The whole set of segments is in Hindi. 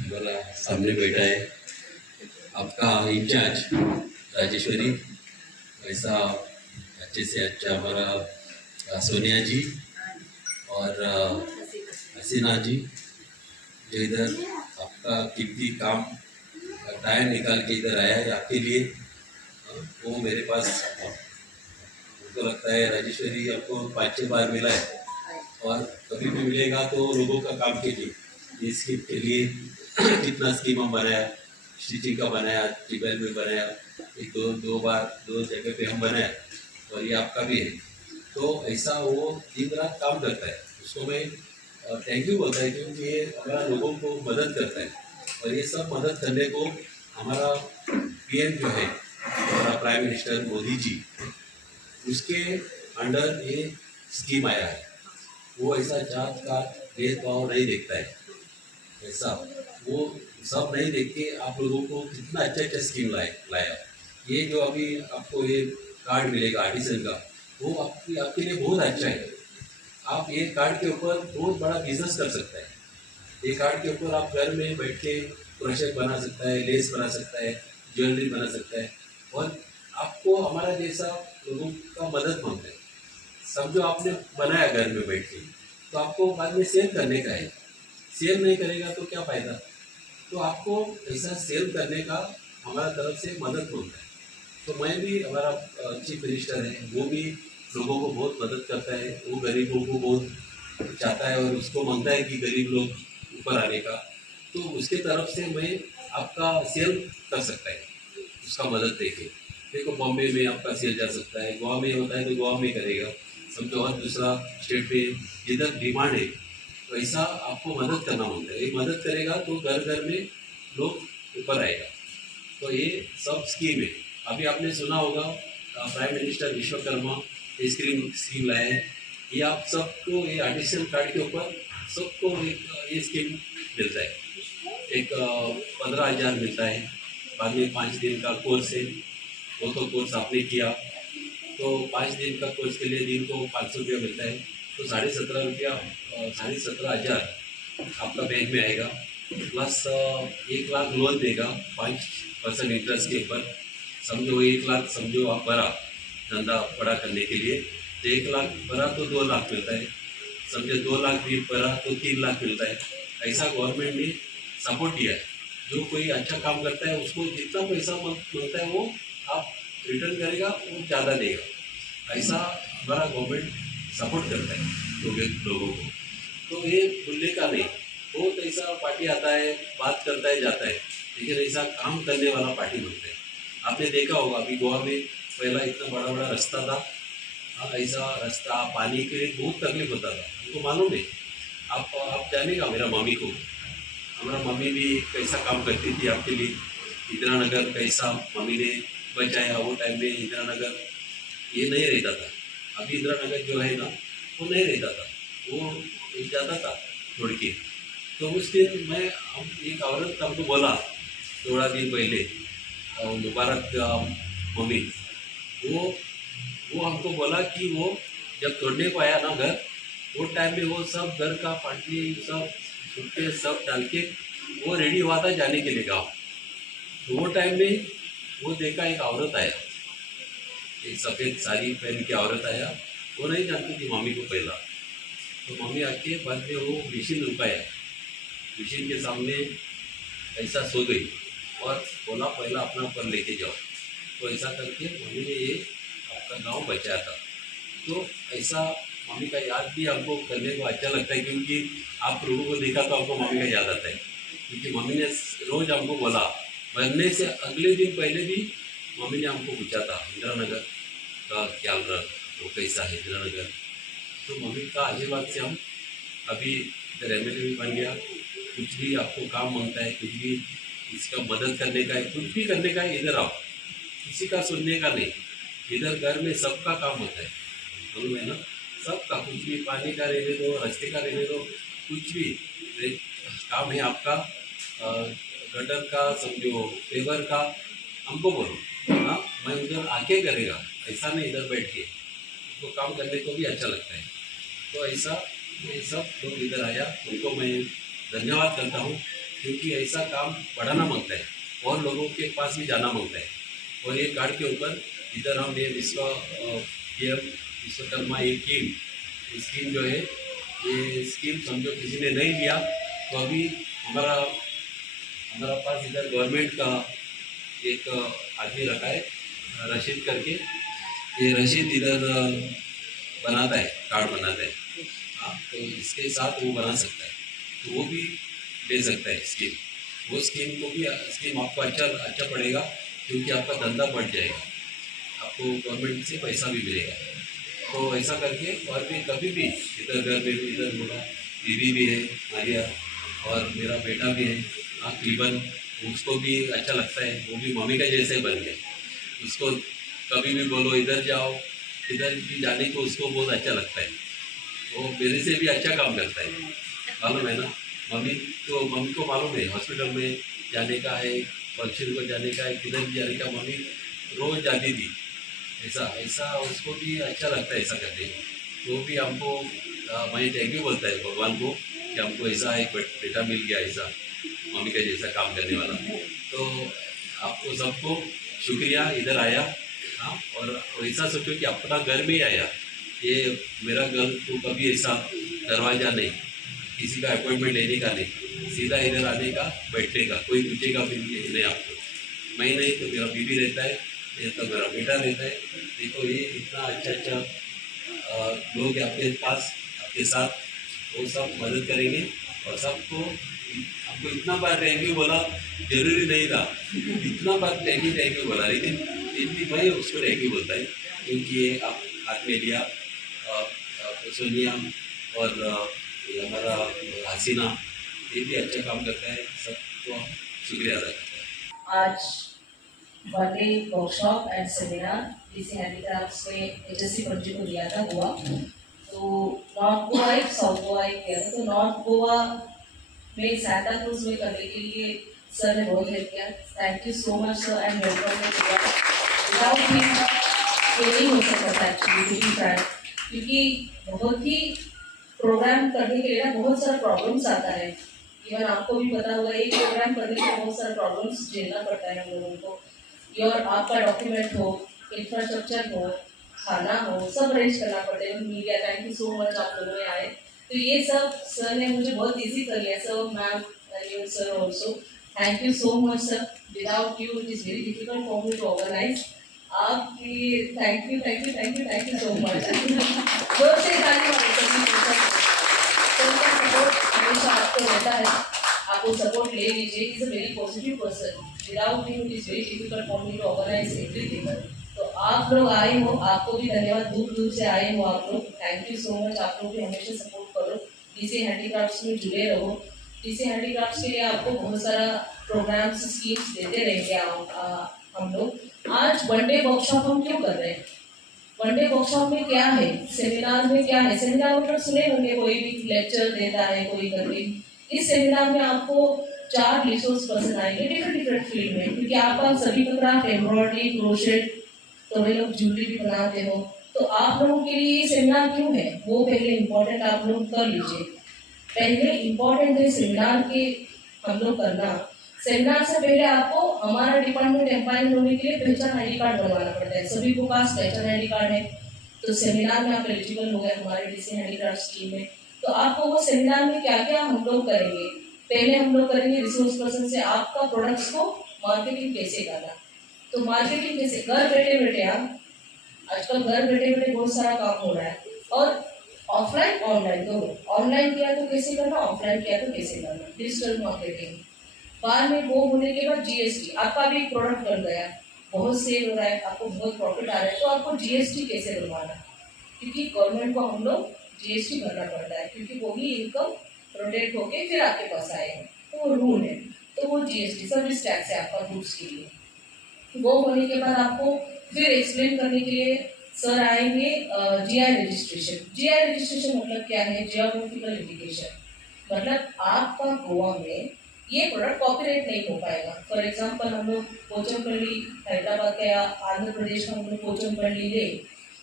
बोला सामने बैठा है आपका इंचार्ज राजेश्वरी। ऐसा अच्छे से अच्छा हमारा सोनिया जी और हसीना जी जो इधर आपका कीमती काम टाइम निकाल के इधर आया है आपके लिए। वो मेरे पास मुझको लगता है राजेश्वरी आपको 5-6 बार मिला है और कभी भी मिलेगा तो लोगों का काम के लिए ये स्कीम के लिए कितना स्कीम हम बनाया, स्टिचिंग का बनाया, टिबेल में बनाया, एक दो बार दो जगह पे हम बनाया और ये आपका भी है। तो ऐसा वो दिन रात काम करता है, उसको मैं थैंक यू बोलता है क्योंकि ये हमारा लोगों को मदद करता है। और ये सब मदद करने को हमारा पीएम जो है हमारा प्राइम मिनिस्टर मोदी जी, उसके अंडर ये स्कीम आया है। वो ऐसा जात का भेदभाव नहीं देखता है, ऐसा वो सब नहीं देख के आप लोगों को कितना अच्छा अच्छा स्कीम लाया। ये जो अभी आपको ये कार्ड मिलेगा आर्टिसन का, वो आपके लिए बहुत अच्छा है। आप ये कार्ड के ऊपर बहुत बड़ा बिजनेस कर सकते हैं। ये कार्ड के ऊपर आप घर में बैठ के क्रोशेट बना सकता है, लेस बना सकता है, ज्वेलरी बना सकता है और आपको हमारा जैसा लोगों का मदद मांगता है। समझो आपने बनाया घर में बैठ के, तो आपको बाद में सेल करने का है। सेल नहीं करेगा तो क्या फ़ायदा। तो आपको ऐसा सेल करने का हमारा तरफ से मदद मांगता है। तो मैं भी हमारा चीफ मिनिस्टर है, वो भी लोगों को बहुत मदद करता है, वो गरीबों को बहुत चाहता है और उसको मांगता है कि गरीब लोग ऊपर आने का। तो उसके तरफ से मैं आपका सेल कर सकता है, उसका मदद देके। देखो बॉम्बे में आपका सेल जा सकता है, गोवा में होता है तो गोवा में करेगा, समझो और दूसरा स्टेट में जिधर डिमांड है वैसा आपको मदद करना होता है। ये मदद करेगा तो घर घर में लोग ऊपर आएगा। तो ये सब स्कीम है। अभी आपने सुना होगा प्राइम मिनिस्टर विश्वकर्मा ये स्कीम लाए हैं। ये आप सबको ये आर्टिसन कार्ड के ऊपर सबको एक ये स्कीम मिलता है। एक 15,000 मिलता है, बाद में 5 दिन का कोर्स है, वो तो कोर्स आपने किया तो 5 दिन का कोर्स के लिए दिन को 500 रुपया मिलता है। तो 17,500 रुपया 17,500 आपका बैंक में आएगा, प्लस 1 लाख लोन देगा 5% इंटरेस्ट के ऊपर। समझो 1 लाख समझो आप भरा धंधा बड़ा करने के लिए, तो 1 लाख भरा तो 2 लाख मिलता है। समझो 2 लाख भी भरा तो 3 लाख मिलता है। ऐसा गवर्नमेंट ने सपोर्ट दिया है। जो कोई अच्छा काम करता है उसको जितना पैसा मिलता है वो आप रिटर्न करेगा, वो ज़्यादा देगा। ऐसा हमारा गवर्नमेंट सपोर्ट करता है लोगों को। तो ये भूलने का नहीं, बहुत ऐसा पार्टी आता है बात करता है जाता है, लेकिन ऐसा काम करने वाला पार्टी बनता है। आपने देखा होगा अभी गोवा में पहला इतना बड़ा बड़ा रास्ता था, ऐसा रास्ता पानी के लिए बहुत तकलीफ होता था, हमको मालूम है। आप जानेगा मेरा मम्मी को, हमारा मम्मी भी कैसा काम करती थी आपके लिए। इंदिरा नगर कैसा मम्मी ने बचाया, वो टाइम में इंदिरा नगर ये नहीं रहता था। अभी इंदिरा नगर जो है ना वो नहीं रहता था, वो जाता था छोड़ के। तो उस दिन मैं हम एक औरत हमको बोला थोड़ा दिन पहले, मुबारक मम्मी, वो वो हमको बोला कि वो जब तोड़ने को आया ना घर, वो टाइम में वो सब घर का पाटली सब छुट्टे सब डाल के वो रेडी हुआ था जाने के लिए गाँव। तो वो टाइम में वो देखा एक औरत आया, एक सफ़ेद साड़ी पहन के औरत आया। वो नहीं जानती थी मम्मी को पहला, तो मम्मी आके बाद में वो मशीन रुकाया, मशीन के सामने ऐसा सो गई और बोला पहला अपना ऊपर लेके जाओ। तो ऐसा करके मम्मी ने ये आपका गांव बचाया था। तो ऐसा मम्मी का याद भी हमको करने को अच्छा लगता है, क्योंकि आप लोगों को देखा तो आपको मम्मी का याद आता है। क्योंकि मम्मी ने रोज़ हमको बोला, मरने से अगले दिन पहले भी मम्मी ने हमको पूछा था इंदिरा नगर का ख्याल रख, वो कैसा है इंदिरा नगर। तो मम्मी का आशीर्वाद से हम अभी इधर एमएलए भी बन गया। कुछ भी आपको काम मांगता है, कुछ भी इसका मदद करने का है, कुछ भी करने का है, इधर आओ, किसी का सुनने का नहीं। इधर घर में सबका काम होता है, मालूम है ना, सबका। कुछ भी पानी का रहने दो, रास्ते का रहने दो, कुछ भी काम है आपका, गटर का समझो, पेवर का, हमको बोलो, हाँ मैं उधर आके करेगा, ऐसा नहीं इधर बैठ के। उसको काम करने को भी अच्छा लगता है। तो ऐसा ये सब लोग इधर आया, उनको मैं धन्यवाद करता हूँ। क्योंकि ऐसा काम बढ़ाना मांगता है और लोगों के पास भी जाना मांगता है। और ये कार्ड के ऊपर इधर हमने PM विश्वकर्मा एक स्कीम जो है, ये स्कीम समझो किसी ने नहीं लिया तो अभी हमारा हमारा पास इधर गवर्नमेंट का एक आदमी रखा है रशीद करके। ये रशीद इधर बनाता है, कार्ड बनाता है। हाँ, तो इसके साथ वो बना सकता है, तो वो भी ले सकता है स्कीम। वो स्कीम को भी स्कीम आपको अच्छा पड़ेगा, क्योंकि आपका धंधा बढ़ जाएगा, आपको गवर्नमेंट से पैसा भी मिलेगा। तो ऐसा करके और भी कभी भी इधर घर में भी इधर मेरा बीवी भी है मारिया, और मेरा बेटा भी है क्लीबन, उसको भी अच्छा लगता है, वो भी मम्मी का जैसे ही बन गया। उसको कभी भी बोलो इधर जाओ, इधर भी जाने को उसको बहुत अच्छा लगता है। वो मेरे से भी अच्छा काम करता है, मालूम है ना। मम्मी को मालूम है हॉस्पिटल में जाने का है, फंक्शन को जाने का है, किधर भी जाने का मम्मी रोज़ जाती थी। ऐसा ऐसा उसको भी अच्छा लगता है ऐसा करने को। तो भी हमको मैं थैंक यू बोलता है भगवान को कि हमको ऐसा एक बेटा मिल गया, ऐसा मम्मी का जैसा काम करने वाला। तो आपको सबको शुक्रिया इधर आया। हाँ, और ऐसा सोचो कि अपना घर में ही आया। ये मेरा घर तो कभी ऐसा दरवाज़ा नहीं, किसी का अपॉइंटमेंट लेने का नहीं, सीधा इधर आने का, बैठने का, कोई पूछेगा भी नहीं आपको। मैं नहीं तो मेरा बीवी रहता है, ये तो मेरा बेटा रहता है। देखो ये इतना अच्छा लोग आपके पास, आपके साथ, वो सब मदद करेंगे। और सबको आपको इतना बार थैंक यू बोला, जरूरी नहीं था इतना बार थैंक यू बोला, लेकिन फिर भी मैं उसको थैंक यू बोलता है, क्योंकि ये आप हाथ में लिया। सोनिया और ये हमारा हसीना, ये भी अच्छा काम करता है, सबको शुक्रिया अदा करता है। आज बर्थडे वर्कशॉप एंड सेमिनार जिसे हैंडीक्राफ्ट्स में एचएससी पंजी को दिया था गोवा, तो नॉर्थ गोवा एक साउथ गोवा एक किया था। तो नॉर्थ गोवा में सांता क्रूज में करने के लिए सर ने बहुत हेल्प किया। Thank you so much sir and welcome में किया। विदाउट हिम ये नहीं हो सकता था एक्चुअली, क्योंकि बहुत ही प्रोग्राम करने के लिए ना बहुत सारा प्रॉब्लम्स आता है। इवन आपको भी पता होगा एक प्रोग्राम करने के लिए बहुत सारे प्रॉब्लम्स झेलना पड़ता है हम लोगों को। और आपका डॉक्यूमेंट हो, इंफ्रास्ट्रक्चर हो, खाना हो, सब अरेंज करना पड़ता है। Media, thank you so much आप लोगों ने आए। तो ये सब सर ने मुझे बहुत ईजी कर लिया। Sir, ma'am, you sir also thank you so much sir. Without you it is very difficult for me to organise. आपकी thank you thank you thank you thank you so much. जोर से ताली मारो। सपोर्ट हमेशा आपको रहता है, आप वो सपोर्ट ले लीजिए। Is a very positive person. Without you it is very difficult for me to organize everything. तो आप लोग आए हो, आपको भी धन्यवाद, दूर दूर से आए हो आप लोग, थैंक यू सो मच। आप लोग भी हमेशा सपोर्ट करो, डीसी हैंडीक्राफ्ट्स में जुड़े रहो। डीसी हैंडीक्राफ्ट्स के लिए आपको बहुत सारा प्रोग्राम्स स्कीम्स देते रहेंगे हम लोग। आज वनडे वर्कशॉप हम क्यों कर रहे हैं? वनडे वर्कशॉप में क्या है, सेमिनार में क्या है? सेमिनार मतलब सुने होंगे, कोई भी लेक्चर देता है कोई करके। इस सेमिनार में आपको 4 रिसोर्स पर्सन आएंगे डिफरेंट फील्ड में, क्योंकि आपका सभी का क्राफ्ट, एम्ब्रॉयडरी, क्रोशेट, तो वे लोग ज्वेलरी भी बनाते हो। तो आप लोगों के लिए ये सेमिनार क्यों है, वो पहले इम्पोर्टेंट आप लोग कर लीजिए। पहले इम्पोर्टेंट है सेमिनार के हम लोग करना। सेमिनार से पहले आपको हमारा डिपार्टमेंट एम्प्लॉय होने के लिए पहचान आईडी कार्ड बनवाना पड़ता है। सभी को पास पहचान आईडी कार्ड है, तो सेमिनार में आप एलिजिबल हो गए हमारे डीसी हैंडीक्राफ्ट स्कीम में। तो आपको वो सेमिनार में क्या क्या हम लोग करेंगे, पहले हम लोग करेंगे रिसोर्स पर्सन से आपका प्रोडक्ट्स को मार्केटिंग कैसे करना। तो मार्केटिंग कैसे, घर बैठे बैठे आप, आजकल घर बैठे बैठे बहुत सारा काम हो रहा है, और ऑफलाइन ऑनलाइन दोनों। ऑनलाइन किया तो कैसे करना, ऑफलाइन किया तो कैसे करना, डिजिटल मार्केटिंग। बाद में वो होने के बाद जीएसटी, आपका भी एक प्रोडक्ट बन गया, बहुत सेल हो रहा है, आपको बहुत प्रॉफिट आ रहा है, तो आपको जीएसटी कैसे बनवाना, क्योंकि गवर्नमेंट को हम लोग जीएसटी भरना पड़ता है, क्योंकि वो ही इनकम प्रोटेक्ट होके फिर आपके पास आएगा, तो वो रूल है। तो वो जीएसटी सर्विस टैक्स है आपका गुड्स के लिए। वो होने के बाद आपको फिर एक्सप्लेन करने के लिए सर आएंगे जीआई रजिस्ट्रेशन। जीआई रजिस्ट्रेशन मतलब क्या है, जियोग्राफिकल इंडिकेशन। मतलब आपका गोवा में ये प्रोडक्ट कॉपीराइट नहीं हो पाएगा। फॉर एग्जांपल हम लोग पोचमपल्ली हैदराबाद का या आंध्र प्रदेश का हम लोग पोचमपल्ली ले,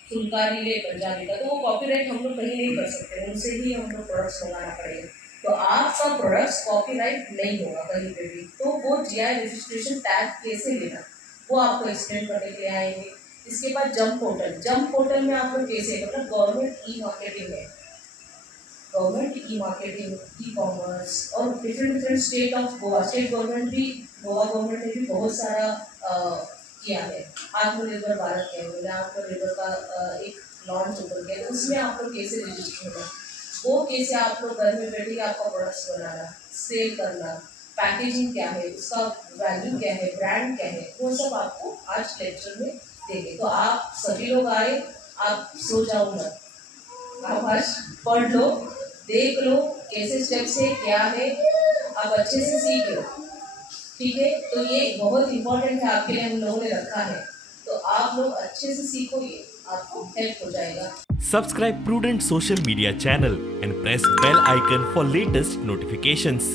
फुलकारी ले पंजाबी का, तो वो कॉपीराइट हम लोग कहीं नहीं कर सकते, उनसे ही हम लोग प्रोडक्ट्स मंगाना पड़ेगा। तो आपका प्रोडक्ट कॉपीराइट नहीं होगा कहीं पे भी। तो वो जीआई रजिस्ट्रेशन टैग कैसे लेना वो आपको एक्सप्लेन करने के लिए आएंगे। इसके बाद जम पोर्टल में आप लोग कैसे मतलब गवर्नमेंट ई मार्केटिंग है, government e marketing, e commerce और different state of Goa, state government भी, गोवा गवर्नमेंट ने भी बहुत सारा किया है। आत्मनिर्भर भारत के अंदर आत्मनिर्भर का एक लॉन्च ओपन किया, तो उसमें आप लोग कैसे रजिस्टर होना, वो कैसे आप लोग घर में बैठे आपका प्रोडक्ट्स बनाना, सेल करना, पैकेजिंग क्या है, उसका वैल्यू क्या है, ब्रांड क्या है, वो सब आपको आज लेक्चर में देंगे। तो आप सभी लोग आए, आप सो जाओ मत, आप आज पढ़ लो, देख लो कैसे स्टेप्स है क्या है, आप अच्छे से सीख लो, ठीक है। तो ये बहुत इंपॉर्टेंट है आपके लिए, हम लोगों ने रखा है, तो आप लोग अच्छे से सीखो, ये आपको हेल्प हो जाएगा। Subscribe Prudent social media channel and press bell icon for latest notifications.